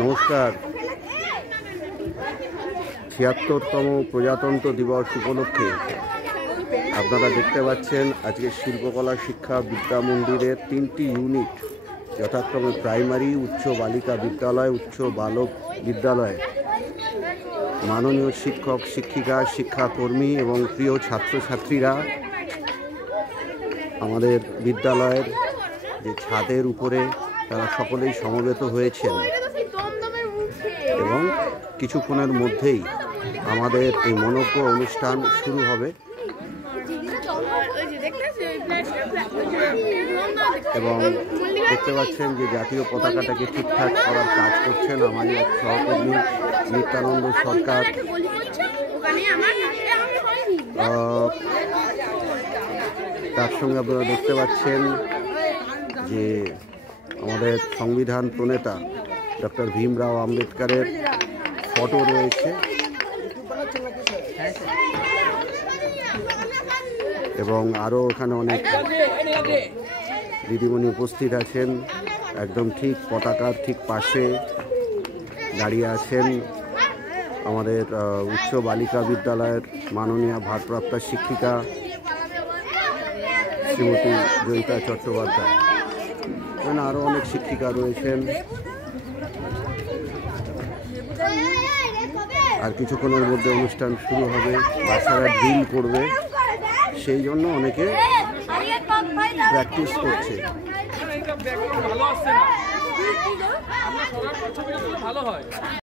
নমস্কার। ৭৬তম প্রজাতন্ত্র দিবস উপলক্ষে আপনারা দেখতে পাচ্ছেন আজকে শিল্পকলা শিক্ষা বিদ্যা মন্দিরের ৩টি ইউনিট যথাক্রমে প্রাইমারি, উচ্চ বালিকা বিদ্যালয়, উচ্চ বালক বিদ্যালয় মাননীয় শিক্ষক শিক্ষিকা, শিক্ষাকর্মী এবং প্রিয় ছাত্রছাত্রীরা আমাদের বিদ্যালয়ের যে ছাদের উপরে তারা সকলেই সমবেত হয়েছেন এবং কিছুক্ষণের মধ্যেই আমাদের এই মনোজ্ঞ অনুষ্ঠান শুরু হবে এবং দেখতে পাচ্ছেন যে জাতীয় পতাকাটাকে ঠিকঠাক করার কাজ করছেন আমাদের এক সহকর্মী নিত্যানন্দ সরকার। তার সঙ্গে আপনারা দেখতে পাচ্ছেন যে আমাদের সংবিধান প্রণেতা ডক্টর ভীমরাও আম্বেদকরের ফটো রয়েছে এবং আরও ওখানে অনেক দিদিমণি উপস্থিত আছেন। একদম ঠিক পতাকার ঠিক পাশে দাঁড়িয়ে আছেন আমাদের উচ্চ বালিকা বিদ্যালয়ের মাননীয় ভারপ্রাপ্ত শিক্ষিকা শ্রীমতী জয়িতা চট্টোপাধ্যায়। এখানে আরও অনেক শিক্ষিকা রয়েছেন। আর কিছুক্ষণের মধ্যে অনুষ্ঠান শুরু হবে, বাচ্চারা ড্রিল করবে, সেই জন্য অনেকে প্র্যাকটিস করছে।